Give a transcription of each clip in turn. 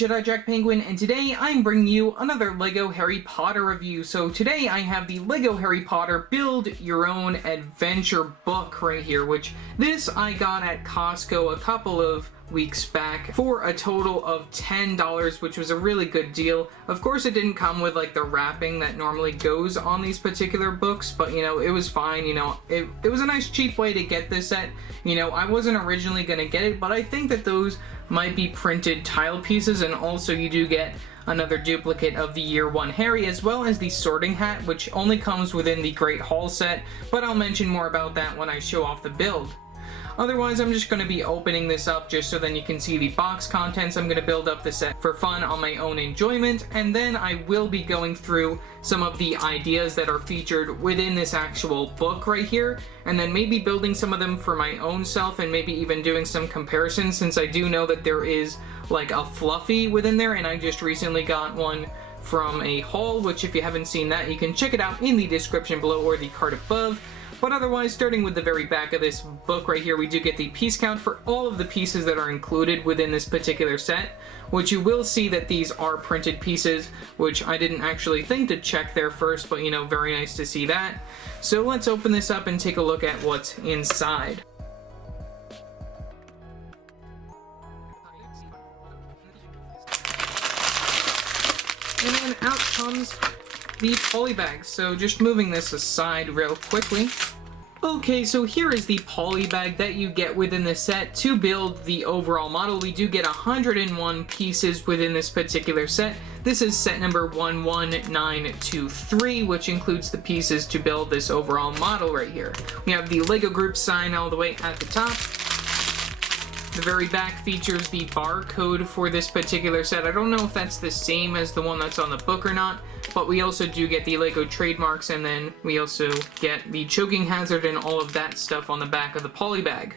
Jedi Jack Penguin, and today I'm bringing you another LEGO Harry Potter review. So today I have the LEGO Harry Potter Build Your Own Adventure book right here, which this I got at Costco a couple of weeks back for a total of $10, which was a really good deal. Of course, it didn't come with like the wrapping that normally goes on these particular books, but you know, it was fine. You know, it was a nice cheap way to get this set. You know, I wasn't originally gonna get it, but I think that those might be printed tile pieces, and also you do get another duplicate of the Year 1 Harry, as well as the sorting hat, which only comes within the Great Hall set, but I'll mention more about that when I show off the build. Otherwise, I'm just going to be opening this up just so then you can see the box contents. I'm going to build up the set for fun on my own enjoyment, and then I will be going through some of the ideas that are featured within this actual book right here, and then maybe building some of them for my own self, and maybe even doing some comparisons, since I do know that there is like a Fluffy within there, and I just recently got one from a haul, which if you haven't seen that, you can check it out in the description below or the card above. But otherwise, starting with the very back of this book right here, we do get the piece count for all of the pieces that are included within this particular set, which you will see that these are printed pieces, which I didn't actually think to check there first, but you know, very nice to see that. So let's open this up and take a look at what's inside. And then out comes the poly bag. So just moving this aside real quickly. Okay, so here is the poly bag that you get within the set to build the overall model. We do get 101 pieces within this particular set. This is set number 11923, which includes the pieces to build this overall model right here. We have the LEGO Group sign all the way at the top. The very back features the barcode for this particular set. I don't know if that's the same as the one that's on the book or not, but we also do get the LEGO trademarks, and then we also get the choking hazard and all of that stuff on the back of the poly bag.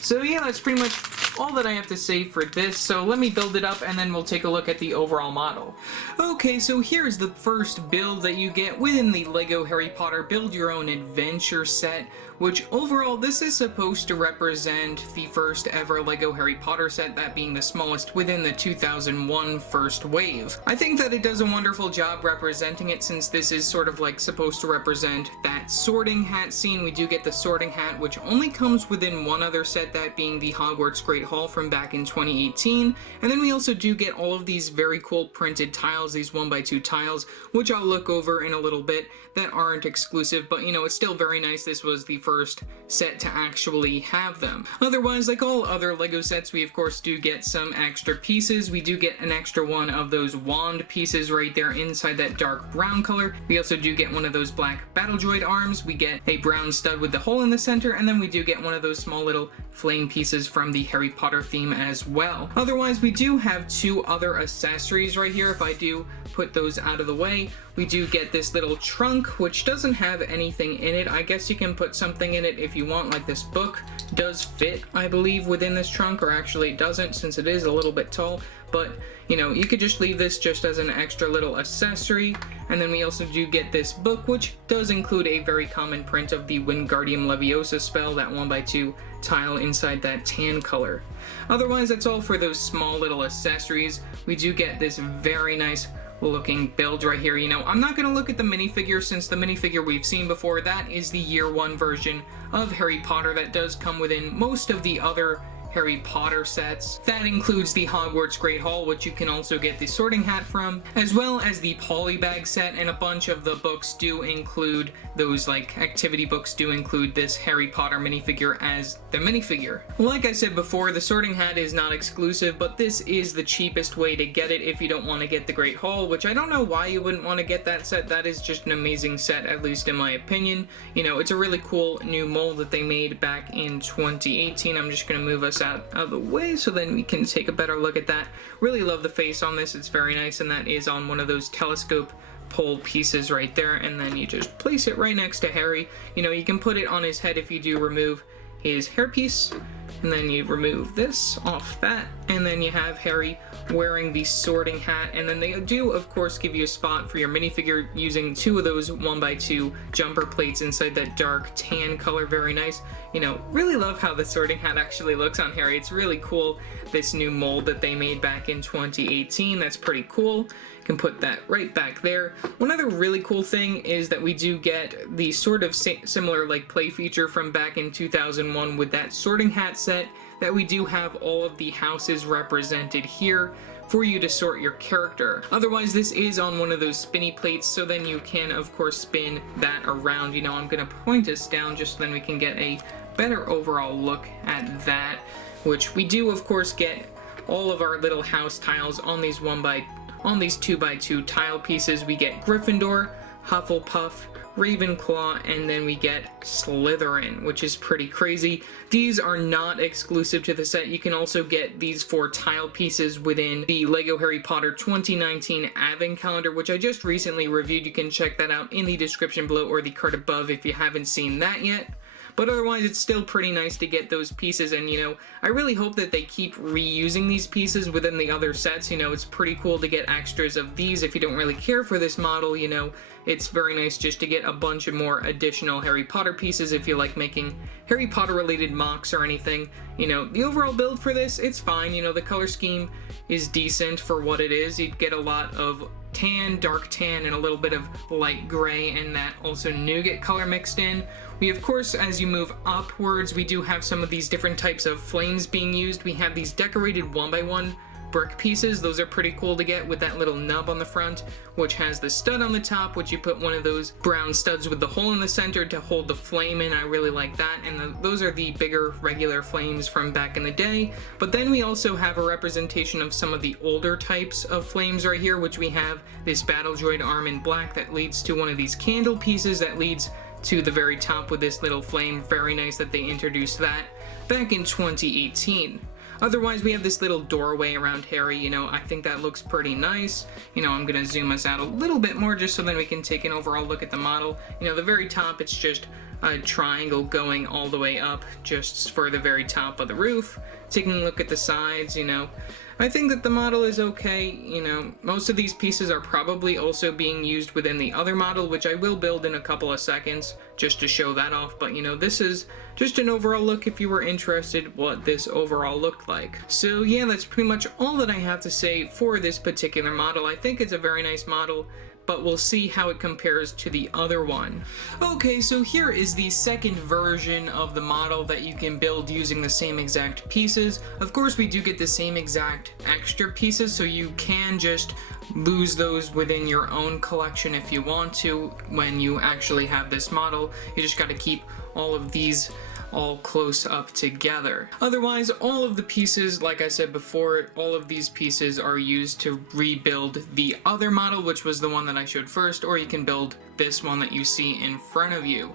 So yeah, that's pretty much all that I have to say for this, so let me build it up and then we'll take a look at the overall model. Okay, so here's the first build that you get within the LEGO Harry Potter Build Your Own Adventure set, which overall this is supposed to represent the first ever LEGO Harry Potter set, that being the smallest within the 2001 first wave. I think that it does a wonderful job representing it, since this is sort of like supposed to represent that sorting hat scene. We do get the sorting hat, which only comes within one other set, that being the Hogwarts Great Hall from back in 2018, and then we also do get all of these very cool printed tiles, these 1x2 tiles, which I'll look over in a little bit, that aren't exclusive, but you know, it's still very nice. This was the first set to actually have them. Otherwise, like all other LEGO sets, we of course do get some extra pieces. We do get an extra one of those wand pieces right there inside that dark brown color. We also do get one of those black battle droid arms. We get a brown stud with the hole in the center, and then we do get one of those small little flame pieces from the Harry Potter theme as well. Otherwise, we do have two other accessories right here. If I do put those out of the way, we do get this little trunk, which doesn't have anything in it. I guess you can put something in it if you want, like this book does fit, I believe, within this trunk, or actually it doesn't, since it is a little bit tall, but you know, you could just leave this just as an extra little accessory. And then we also do get this book, which does include a very common print of the Wingardium Leviosa spell, that 1x2 tile inside that tan color. Otherwise, that's all for those small little accessories. We do get this very nice looking build right here. You know, I'm not going to look at the minifigure, since the minifigure we've seen before, that is the Year 1 version of Harry Potter that does come within most of the other Harry Potter sets. That includes the Hogwarts Great Hall, which you can also get the sorting hat from, as well as the poly bag set, and a bunch of the books do include those, like, activity books do include this Harry Potter minifigure as the minifigure. Like I said before, the sorting hat is not exclusive, but this is the cheapest way to get it if you don't want to get the Great Hall, which I don't know why you wouldn't want to get that set. That is just an amazing set, at least in my opinion. You know, it's a really cool new mold that they made back in 2018. I'm just going to move us out of the way so then we can take a better look at that. Really love the face on this, it's very nice, and that is on one of those telescope pole pieces right there, and then you just place it right next to Harry. You know, you can put it on his head if you do remove his hairpiece, and then you remove this off that, and then you have Harry wearing the sorting hat, and then they do of course give you a spot for your minifigure using two of those 1x2 jumper plates inside that dark tan color. Very nice. you know, really love how the Sorting Hat actually looks on Harry. It's really cool, this new mold that they made back in 2018. That's pretty cool. Can put that right back there. One other really cool thing is that we do get the sort of similar like play feature from back in 2001 with that Sorting Hat set, that we do have all of the houses represented here for you to sort your character. Otherwise, this is on one of those spinny plates, so then you can of course spin that around. You know, I'm gonna point us down just so then we can get a better overall look at that, which we do of course get all of our little house tiles on these 2x2 tile pieces. We get Gryffindor, Hufflepuff, Ravenclaw, and then we get Slytherin, which is pretty crazy. These are not exclusive to the set. You can also get these 4 tile pieces within the LEGO Harry Potter 2019 Advent Calendar, which I just recently reviewed. You can check that out in the description below or the card above if you haven't seen that yet. But otherwise, it's still pretty nice to get those pieces, and you know, I really hope that they keep reusing these pieces within the other sets. You know, it's pretty cool to get extras of these if you don't really care for this model. You know, it's very nice just to get a bunch of more additional Harry Potter pieces if you like making Harry Potter related mocks or anything. You know, the overall build for this, it's fine. You know, the color scheme is decent for what it is. You'd get a lot of tan, dark tan, and a little bit of light gray, and that also nougat color mixed in. We of course, as you move upwards, we do have some of these different types of flames being used. We have these decorated 1x1 brick pieces. Those are pretty cool to get with that little nub on the front, which has the stud on the top, which you put one of those brown studs with the hole in the center to hold the flame in. I really like that, and those are the bigger regular flames from back in the day. But then we also have a representation of some of the older types of flames right here, which we have this battle droid arm in black that leads to one of these candle pieces that leads to the very top with this little flame. Very nice that they introduced that back in 2018. Otherwise, we have this little doorway around Harry. You know, I think that looks pretty nice. You know, I'm gonna zoom us out a little bit more just so then we can take an overall look at the model. You know, the very top, it's just a triangle going all the way up just for the very top of the roof. Taking a look at the sides, you know, I think that the model is okay. You know, most of these pieces are probably also being used within the other model, which I will build in a couple of seconds just to show that off. But you know, this is just an overall look if you were interested what this overall looked like. So yeah, that's pretty much all that I have to say for this particular model. I think it's a very nice model, but we'll see how it compares to the other one. Okay, so here is the second version of the model that you can build using the same exact pieces. Of course, we do get the same exact extra pieces, so you can just lose those within your own collection if you want to when you actually have this model. You just gotta keep all of these all close up together. Otherwise, all of the pieces, like I said before, all of these pieces are used to rebuild the other model, which was the one that I showed first, or you can build this one that you see in front of you.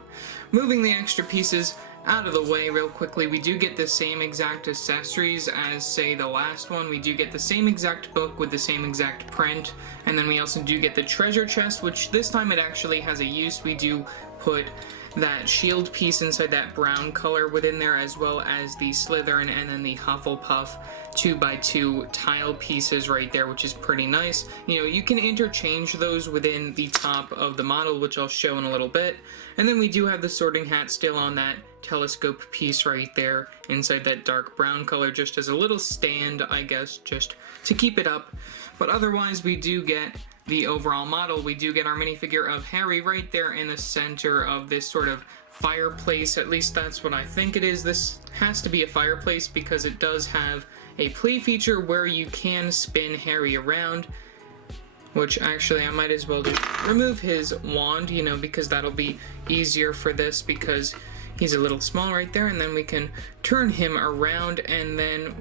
Moving the extra pieces out of the way real quickly, we do get the same exact accessories as, say, the last one. We do get the same exact book with the same exact print, and then we also do get the treasure chest, which this time it actually has a use. We do put that shield piece inside that brown color within there, as well as the Slytherin and then the Hufflepuff 2x2 tile pieces right there, which is pretty nice. You know, you can interchange those within the top of the model, which I'll show in a little bit. And then we do have the Sorting Hat still on that telescope piece right there inside that dark brown color, just as a little stand, I guess, just to keep it up. But otherwise, we do get the overall model. We do get our minifigure of Harry right there in the center of this sort of fireplace. At least that's what I think it is. This has to be a fireplace because it does have a play feature where you can spin Harry around, which actually I might as well just remove his wand, you know, because that'll be easier for this because he's a little small right there, and then we can turn him around and then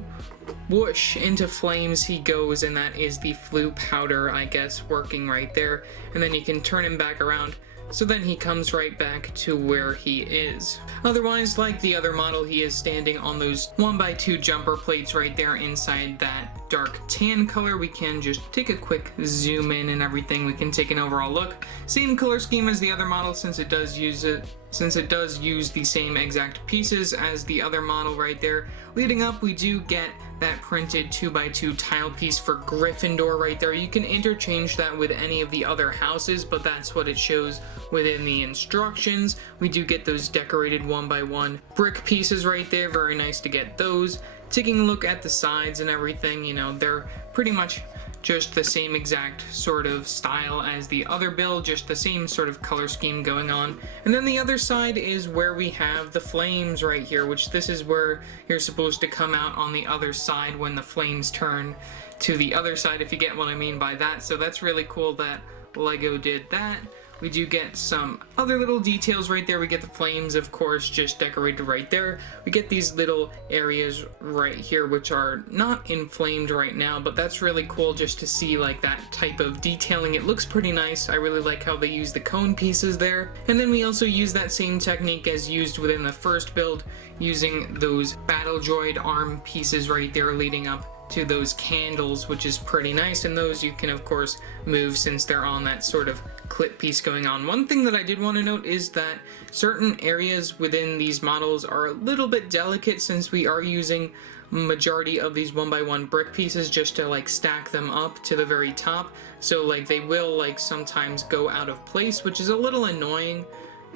whoosh, into flames he goes, and that is the flue powder, I guess, working right there. And then you can turn him back around, so then he comes right back to where he is. Otherwise, like the other model, he is standing on those 1x2 jumper plates right there inside that dark tan color. We can just take a quick zoom in and everything. We can take an overall look. Same color scheme as the other model, since it does use since it does use the same exact pieces as the other model right there. Leading up, we do get that printed 2x2 tile piece for Gryffindor right there. You can interchange that with any of the other houses, but that's what it shows within the instructions. We do get those decorated 1x1 brick pieces right there. Very nice to get those. Taking a look at the sides and everything, you know, they're pretty much just the same exact sort of style as the other build, just the same sort of color scheme going on. And then the other side is where we have the flames right here, which this is where you're supposed to come out on the other side when the flames turn to the other side, if you get what I mean by that. So that's really cool that LEGO did that. We do get some other little details right there. We get the flames, of course, just decorated right there. We get these little areas right here, which are not inflamed right now, but that's really cool just to see like that type of detailing. It looks pretty nice. I really like how they use the cone pieces there. And then we also use that same technique as used within the first build, using those battle droid arm pieces right there leading up to those candles, which is pretty nice. And those you can of course move since they're on that sort of clip piece going on. One thing that I did want to note is that certain areas within these models are a little bit delicate, since we are using majority of these 1x1 brick pieces just to like stack them up to the very top. So like they will like sometimes go out of place, which is a little annoying.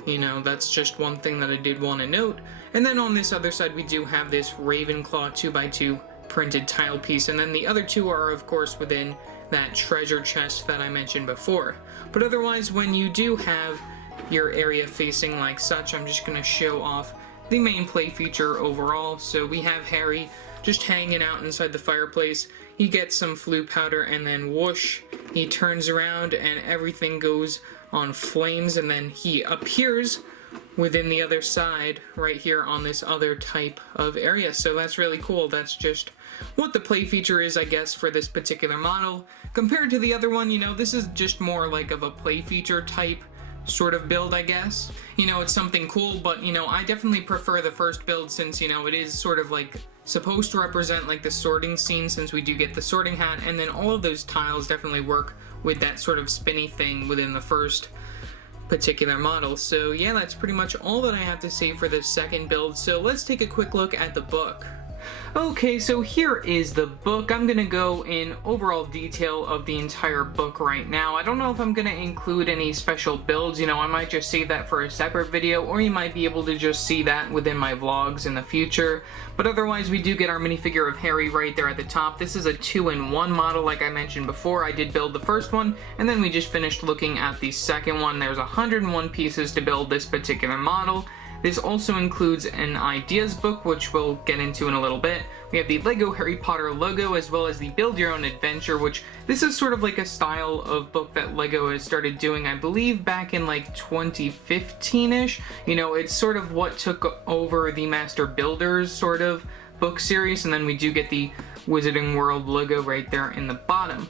You know, that's just one thing that I did want to note. And then on this other side we do have this Ravenclaw 2x2 printed tile piece, and then the other two are of course within that treasure chest that I mentioned before. But otherwise, when you do have your area facing like such, I'm just going to show off the main play feature overall. So we have Harry just hanging out inside the fireplace. He gets some flue powder and then whoosh, he turns around and everything goes on flames, and then he appears within the other side right here on this other type of area. So that's really cool. That's just what the play feature is, I guess, for this particular model. Compared to the other one, you know, this is just more like of a play feature type sort of build, I guess. You know, it's something cool, but, you know, I definitely prefer the first build, since, you know, it is sort of like supposed to represent like the sorting scene, since we do get the sorting hat, and then all of those tiles definitely work with that sort of spinny thing within the first particular model. So yeah, that's pretty much all that I have to say for this second build. So let's take a quick look at the book. Okay, so here is the book. I'm gonna go in overall detail of the entire book right now. I don't know if I'm gonna include any special builds, you know, I might just save that for a separate video, or you might be able to just see that within my vlogs in the future. But otherwise, we do get our minifigure of Harry right there at the top. This is a 2-in-1 model, like I mentioned before. I did build the first one, and then we just finished looking at the second one. There's 101 pieces to build this particular model. This also includes an ideas book, which we'll get into in a little bit. We have the LEGO Harry Potter logo, as well as the Build Your Own Adventure, which this is sort of like a style of book that LEGO has started doing, I believe, back in like 2015-ish. You know, it's sort of what took over the Master Builders sort of book series, and then we do get the Wizarding World logo right there in the bottom.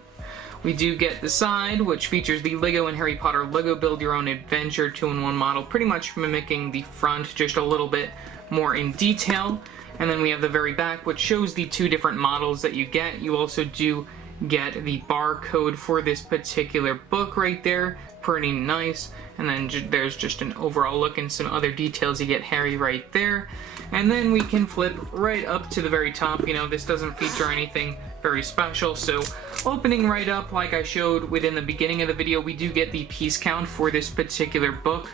We do get the side, which features the LEGO and Harry Potter LEGO Build Your Own Adventure 2-in-1 model, pretty much mimicking the front, just a little bit more in detail. And then we have the very back, which shows the two different models that you get. You also do get the barcode for this particular book right there, pretty nice. And then there's just an overall look and some other details. You get Harry right there. And then we can flip right up to the very top. You know, this doesn't feature anything very special, so opening right up, like I showed within the beginning of the video, we do get the piece count for this particular book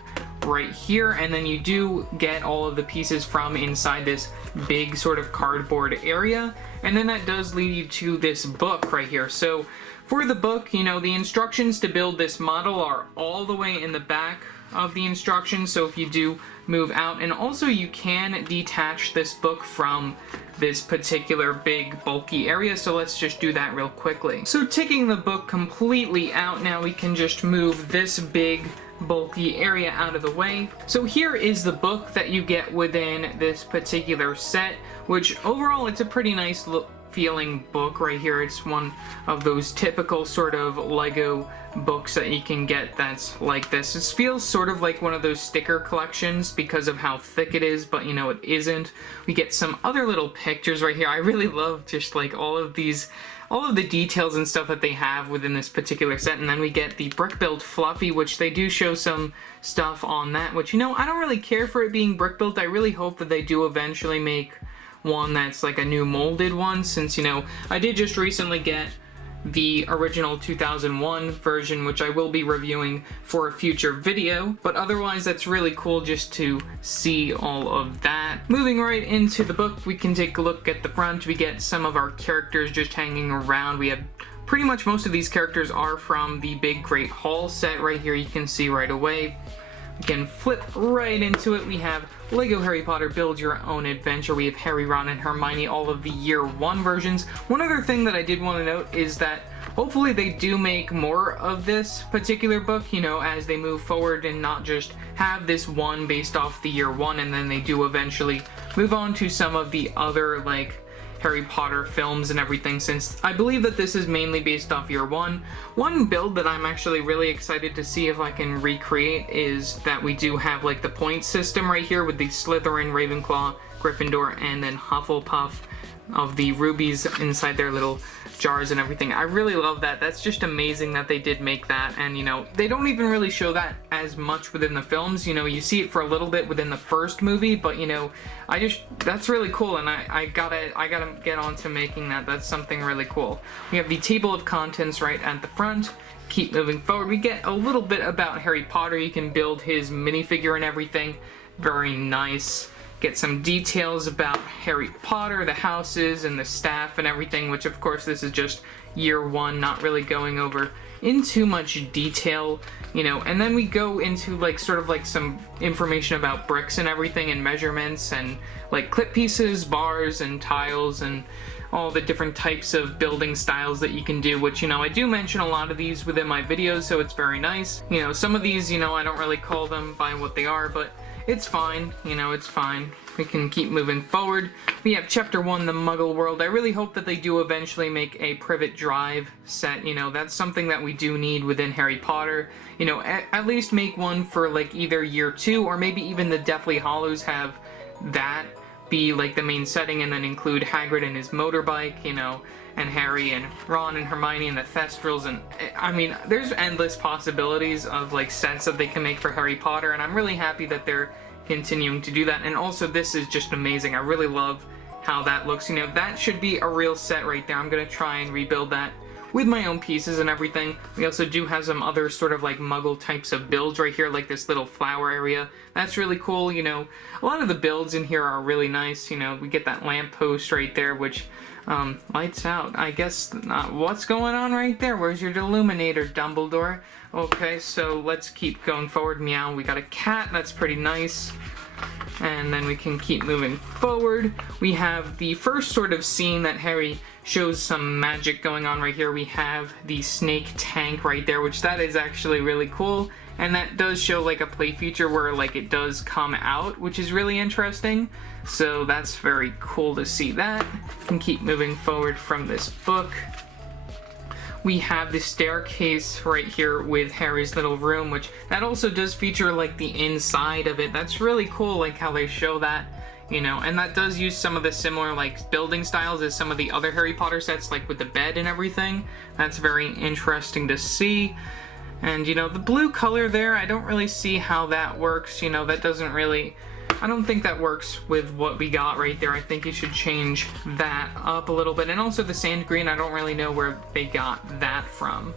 right here, and then you do get all of the pieces from inside this big sort of cardboard area, and then that does lead you to this book right here. So for the book, you know, the instructions to build this model are all the way in the back of the instructions, so if you do move out, and also you can detach this book from this particular big bulky area, so let's just do that real quickly. So taking the book completely out, now we can just move this big bulky area out of the way. So here is the book that you get within this particular set, which overall it's a pretty nice feeling book right here. It's one of those typical sort of LEGO books that you can get that's like this. It feels sort of like one of those sticker collections because of how thick it is, but you know, it isn't. We get some other little pictures right here. I really love just like all of these all of the details and stuff that they have within this particular set. And then we get the brick built Fluffy, which they do show some stuff on that, which, you know, I don't really care for it being brick built. I really hope that they do eventually make one that's like a new molded one, since, you know, I did just recently get the original 2001 version, which I will be reviewing for a future video, but otherwise that's really cool just to see all of that. Moving right into the book, we can take a look at the front. We get some of our characters just hanging around. We have pretty much most of these characters are from the Big Great Hall set right here, you can see right away. We can flip right into it. We have Lego Harry Potter Build Your Own Adventure. We have Harry, Ron, and Hermione, all of the Year 1 versions. One other thing that I did want to note is that hopefully they do make more of this particular book, you know, as they move forward, and not just have this one based off the Year 1, and then they do eventually move on to some of the other, like, Harry Potter films and everything, since I believe that this is mainly based off Year 1. One build that I'm actually really excited to see if I can recreate is that we do have like the point system right here with the Slytherin, Ravenclaw, Gryffindor, and then Hufflepuff of the rubies inside their little jars and everything. I really love that. That's just amazing that they did make that, and you know, they don't even really show that as much within the films. You know, you see it for a little bit within the first movie, but you know, that's really cool, and I gotta get on to making that. That's something really cool. We have the table of contents right at the front. Keep moving forward. We get a little bit about Harry Potter. You can build his minifigure and everything. Very nice. Get some details about Harry Potter, the houses and the staff and everything, which of course this is just Year 1, not really going over in too much detail, you know. And then we go into like sort of like some information about bricks and everything, and measurements, and like clip pieces, bars, and tiles, and all the different types of building styles that you can do, which, you know, I do mention a lot of these within my videos, so it's very nice. You know, some of these, you know, I don't really call them by what they are, but it's fine, you know, it's fine. We can keep moving forward. We have Chapter 1, The Muggle World. I really hope that they do eventually make a Privet Drive set, you know, that's something that we do need within Harry Potter. You know, at least make one for, like, either Year 2, or maybe even the Deathly Hallows have that be, like, the main setting, and then include Hagrid and his motorbike, you know, and Harry and Ron and Hermione and the Thestrals, and I mean, there's endless possibilities of like sets that they can make for Harry Potter, and I'm really happy that they're continuing to do that. And also, this is just amazing. I really love how that looks. You know, that should be a real set right there. I'm gonna try and rebuild that with my own pieces and everything. We also do have some other sort of like Muggle types of builds right here, like this little flower area. That's really cool, you know. A lot of the builds in here are really nice, you know. We get that lamppost right there, which lights out. I guess not. What's going on right there? Where's your illuminator, Dumbledore? Okay, so let's keep going forward. Meow. We got a cat. That's pretty nice. And then we can keep moving forward. We have the first sort of scene that Harry shows some magic going on right here. We have the snake tank right there, which that is actually really cool. And that does show like a play feature where like it does come out, which is really interesting. So that's very cool to see that. And keep moving forward from this book. We have the staircase right here with Harry's little room, which that also does feature like the inside of it. That's really cool, like how they show that, you know, and that does use some of the similar like building styles as some of the other Harry Potter sets, like with the bed and everything. That's very interesting to see. And you know, the blue color there, I don't really see how that works, you know, that doesn't really, I don't think that works with what we got right there. I think you should change that up a little bit. And also the sand green, I don't really know where they got that from.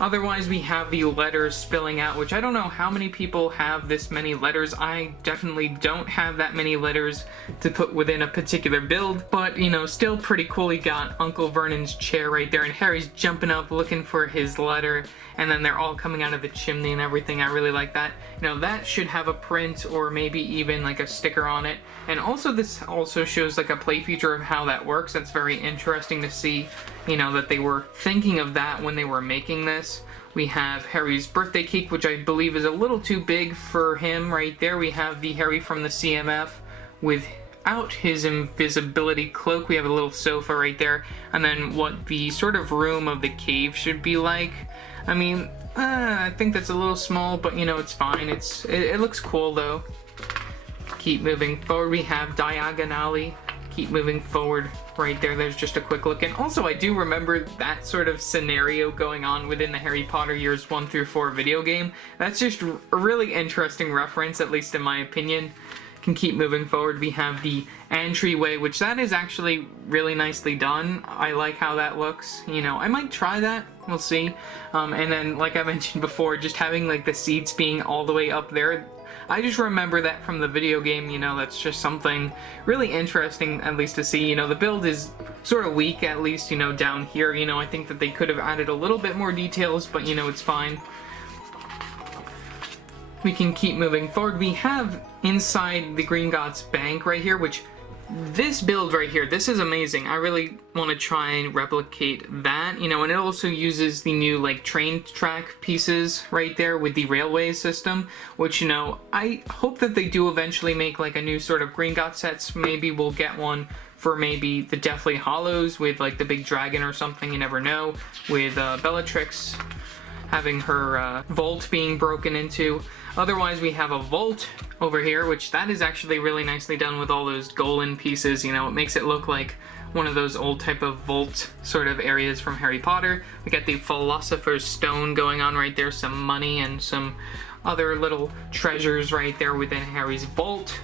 Otherwise, we have the letters spilling out, which I don't know how many people have this many letters. I definitely don't have that many letters to put within a particular build, but, you know, still pretty cool. You got Uncle Vernon's chair right there, and Harry's jumping up looking for his letter, and then they're all coming out of the chimney and everything. I really like that. You know, that should have a print or maybe even like a sticker on it. And also, this also shows like a play feature of how that works. That's very interesting to see, you know, that they were thinking of that when they were making this. We have Harry's birthday cake, which I believe is a little too big for him right there. We have the Harry from the CMF without his invisibility cloak. We have a little sofa right there. And then what the sort of room of the cave should be like. I mean, I think that's a little small, but you know, it's fine. It looks cool though. Keep moving forward. We have Diagon Alley. keep moving forward. Right there's just a quick look. And also I do remember that sort of scenario going on within the Harry Potter years 1 through 4 video game. That's just a really interesting reference, at least in my opinion. Can keep moving forward. We have the entryway, which that is actually really nicely done. I like how that looks. You know, I might try that. We'll see. And then, like I mentioned before, just having like the seats being all the way up there. I just remember that from the video game, you know, that's just something really interesting, at least to see. You know, the build is sort of weak, at least, you know, down here. You know, I think that they could have added a little bit more details, but, you know, it's fine. We can keep moving forward. We have inside the Gringotts Bank right here, which this build right here, this is amazing. I really want to try and replicate that, you know, and it also uses the new like train track pieces right there with the railway system, which, you know, I hope that they do eventually make like a new sort of Gringotts sets. Maybe we'll get one for maybe the Deathly Hallows with like the big dragon or something, you never know, with Bellatrix having her vault being broken into. Otherwise, we have a vault over here, which that is actually really nicely done with all those golden pieces. You know, it makes it look like one of those old type of vault sort of areas from Harry Potter. We got the Philosopher's Stone going on right there, some money and some other little treasures right there within Harry's vault.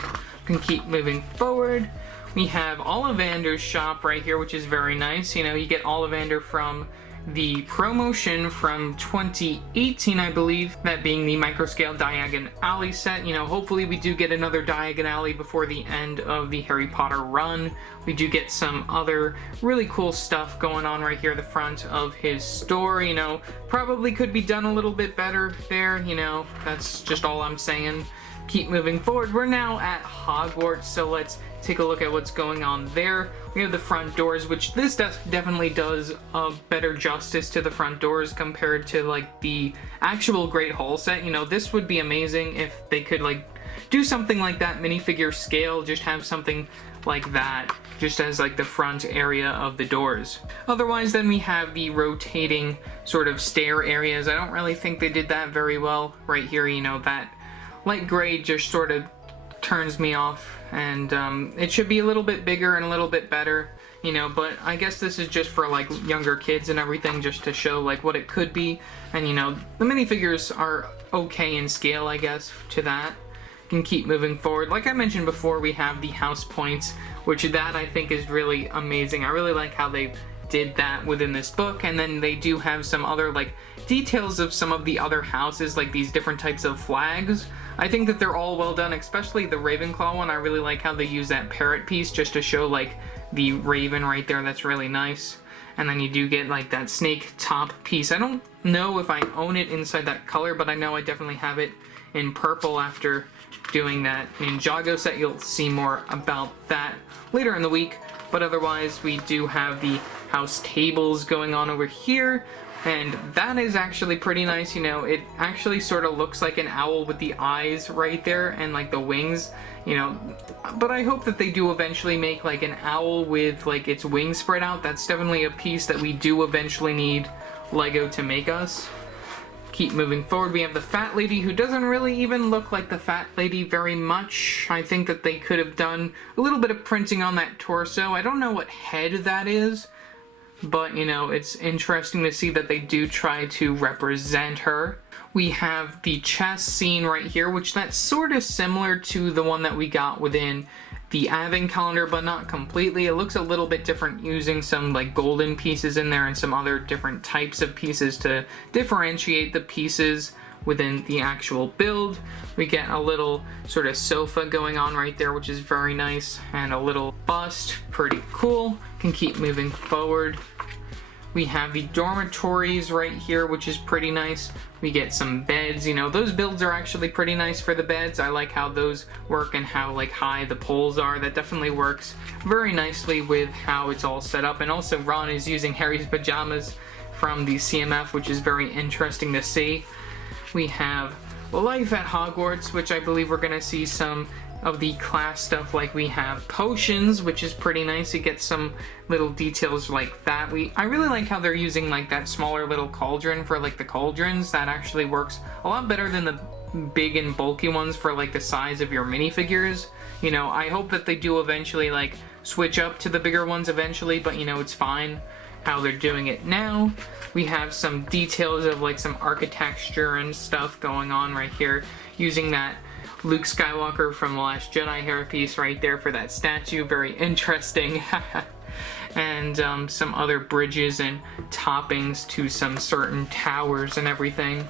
We can keep moving forward. We have Ollivanders Shop right here, which is very nice. You know, you get Ollivander from the promotion from 2018, I believe, that being the microscale Diagon Alley set. You know, hopefully we do get another Diagon Alley before the end of the Harry Potter run. We do get some other really cool stuff going on right here at the front of his store. You know, probably could be done a little bit better there, you know, that's just all I'm saying. Keep moving forward. We're now at Hogwarts, so let's take a look at what's going on there. We have the front doors, which this definitely does better justice to the front doors compared to like the actual Great Hall set. You know, this would be amazing if they could like do something like that minifigure scale, just have something like that just as like the front area of the doors. Otherwise, then we have the rotating sort of stair areas. I don't really think they did that very well right here. You know, that light gray just sort of turns me off, and it should be a little bit bigger and a little bit better, you know, but I guess this is just for like younger kids and everything, just to show like what it could be. And you know, the minifigures are okay in scale, I guess, to that. Can keep moving forward. Like I mentioned before, we have the house points, which that I think is really amazing. I really like how they did that within this book. And then they do have some other like details of some of the other houses, like these different types of flags. I think that they're all well done, especially the Ravenclaw one. I really like how they use that parrot piece just to show like the raven right there. That's really nice. And then you do get like that snake top piece. I don't know if I own it inside that color, but I know I definitely have it in purple after doing that Ninjago set. You'll see more about that later in the week. But otherwise, we do have the house tables going on over here. And that is actually pretty nice. You know, it actually sort of looks like an owl with the eyes right there and like the wings, you know, but I hope that they do eventually make like an owl with like its wings spread out. That's definitely a piece that we do eventually need Lego to make us. Keep moving forward. We have the fat lady, who doesn't really even look like the fat lady very much. I think that they could have done a little bit of printing on that torso. I don't know what head that is, but, you know, it's interesting to see that they do try to represent her. We have the chess scene right here, which that's sort of similar to the one that we got within the Advent calendar, but not completely. It looks a little bit different, using some like golden pieces in there and some other different types of pieces to differentiate the pieces within the actual build. We get a little sort of sofa going on right there, which is very nice, and a little bust, pretty cool. Can keep moving forward. We have the dormitories right here, which is pretty nice. We get some beds. You know, those builds are actually pretty nice for the beds. I like how those work and how like high the poles are. That definitely works very nicely with how it's all set up. And also Ron is using Harry's pajamas from the CMF, which is very interesting to see. We have Life at Hogwarts, which I believe we're going to see some of the class stuff. Like we have potions, which is pretty nice. You get some little details like that. I really like how they're using like that smaller little cauldron for like the cauldrons. That actually works a lot better than the big and bulky ones for like the size of your minifigures. You know, I hope that they do eventually like switch up to the bigger ones eventually, but you know, it's fine how they're doing it now. We have some details of like some architecture and stuff going on right here, using that Luke Skywalker from The Last Jedi hairpiece right there for that statue. Very interesting. And some other bridges and toppings to some certain towers and everything.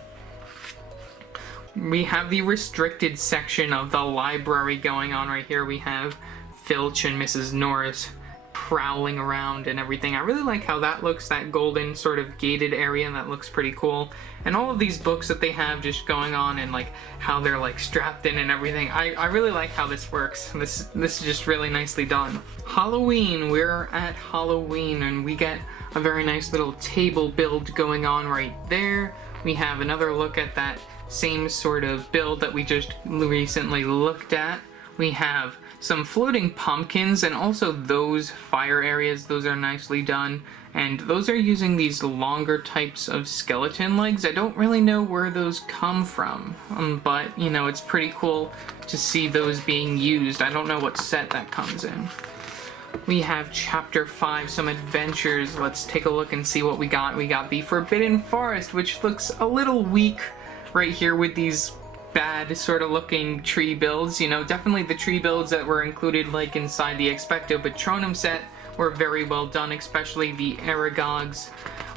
We have the restricted section of the library going on right here. We have Filch and Mrs. Norris prowling around and everything. I really like how that looks, that golden sort of gated area, and that looks pretty cool. And all of these books that they have just going on and like how they're like strapped in and everything. I really like how this works. This is just really nicely done. Halloween, we're at Halloween and we get a very nice little table build going on right there. We have another look at that same sort of build that we just recently looked at. We have some floating pumpkins and also those fire areas. Those are nicely done, and those are using these longer types of skeleton legs. I don't really know where those come from, but you know, it's pretty cool to see those being used. I don't know what set that comes in. We have chapter 5, some adventures. Let's take a look and see what we got. We got the Forbidden Forest, which looks a little weak right here with these bad sort of looking tree builds. You know, definitely the tree builds that were included like inside the Expecto Patronum set were very well done, especially the Aragog's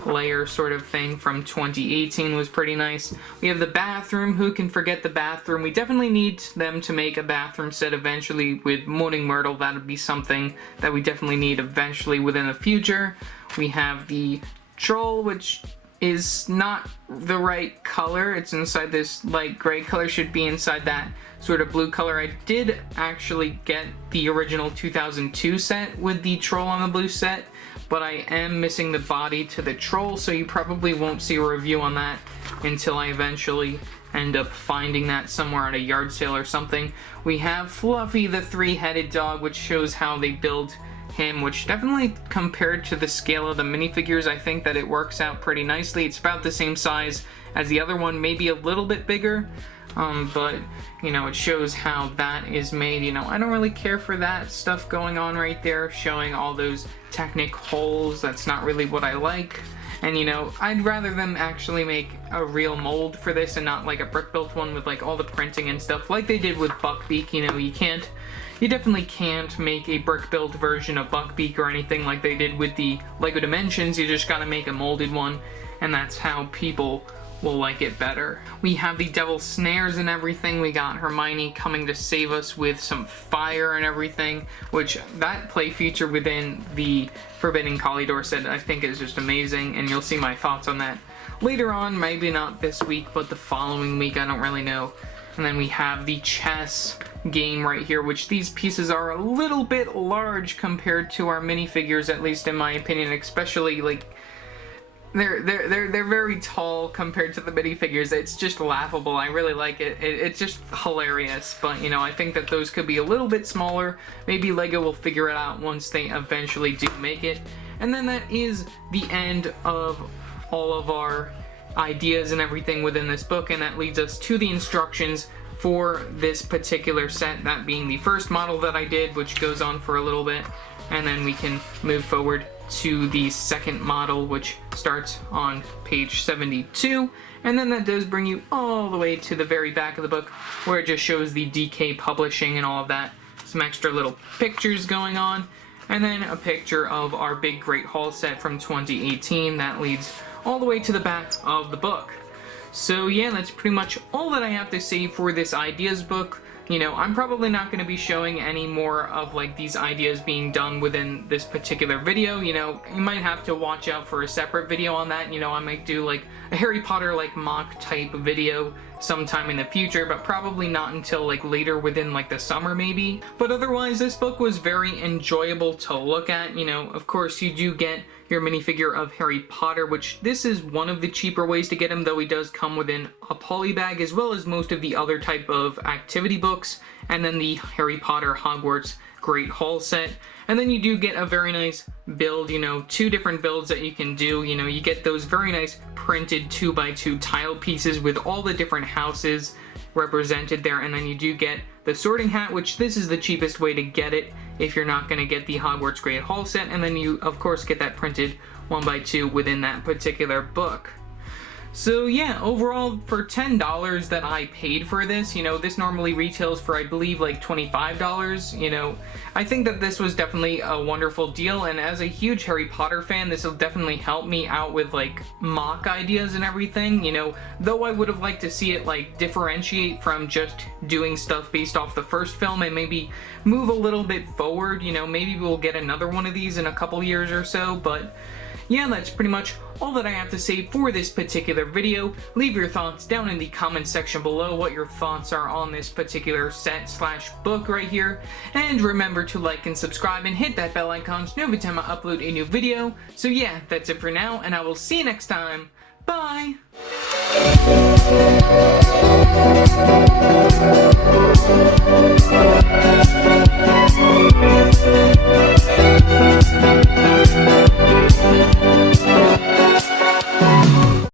layer sort of thing from 2018 was pretty nice. We have the bathroom. Who can forget the bathroom? We definitely need them to make a bathroom set eventually with Moaning Myrtle. That would be something that we definitely need eventually within the future. We have the troll, which is not the right color. It's inside this light gray color, should be inside that sort of blue color. I did actually get the original 2002 set with the troll on the blue set, but I am missing the body to the troll, so you probably won't see a review on that until I eventually end up finding that somewhere at a yard sale or something. We have Fluffy the three-headed dog, which shows how they build him, which definitely compared to the scale of the minifigures, I think that it works out pretty nicely. It's about the same size as the other one, maybe a little bit bigger, but you know, it shows how that is made. You know, I don't really care for that stuff going on right there, showing all those Technic holes. That's not really what I like. And you know, I'd rather them actually make a real mold for this and not like a brick built one with like all the printing and stuff like they did with Buckbeak. You know, you definitely can't make a brick built version of Buckbeak or anything like they did with the Lego Dimensions. You just gotta make a molded one, and that's how people will like it better. We have the devil snares and everything. We got Hermione coming to save us with some fire and everything, which that play feature within the Forbidden Corridor set I think is just amazing, and you'll see my thoughts on that later on, maybe not this week, but the following week, I don't really know. And then we have the chess game right here, which these pieces are a little bit large compared to our minifigures, at least in my opinion, especially like they're very tall compared to the minifigures. It's just laughable. I really like it. It's just hilarious. But you know, I think that those could be a little bit smaller. Maybe Lego will figure it out once they eventually do make it. And then that is the end of all of our ideas and everything within this book, and that leads us to the instructions for this particular set, that being the first model that I did, which goes on for a little bit, and then we can move forward to the second model, which starts on page 72, and then that does bring you all the way to the very back of the book, where it just shows the DK publishing and all of that. Some extra little pictures going on, and then a picture of our big Great Hall set from 2018 that leads all the way to the back of the book. So yeah, that's pretty much all that I have to say for this ideas book. You know, I'm probably not going to be showing any more of like these ideas being done within this particular video. You know, you might have to watch out for a separate video on that. You know, I might do like a Harry Potter like mock type video sometime in the future, but probably not until like later within like the summer maybe. But otherwise, this book was very enjoyable to look at. You know, of course you do get your minifigure of Harry Potter, which this is one of the cheaper ways to get him, though he does come within a poly bag, as well as most of the other type of activity books. books, and then the Harry Potter Hogwarts Great Hall set. And then you do get a very nice build, you know, 2 different builds that you can do. You know, you get those very nice printed 2x2 tile pieces with all the different houses represented there, and then you do get the Sorting Hat, which this is the cheapest way to get it if you're not going to get the Hogwarts Great Hall set, and then you of course get that printed 1x2 within that particular book. So yeah, overall for $10 that I paid for this, you know, this normally retails for I believe like $25, you know, I think that this was definitely a wonderful deal, and as a huge Harry Potter fan, this will definitely help me out with like mock ideas and everything, you know, though I would have liked to see it like differentiate from just doing stuff based off the first film and maybe move a little bit forward, you know, maybe we'll get another one of these in a couple years or so, but yeah, that's pretty much all that I have to say for this particular video. Leave your thoughts down in the comment section below what your thoughts are on this particular set slash book right here. And remember to like and subscribe and hit that bell icon to know every time I upload a new video. So yeah, that's it for now, and I will see you next time. Bye!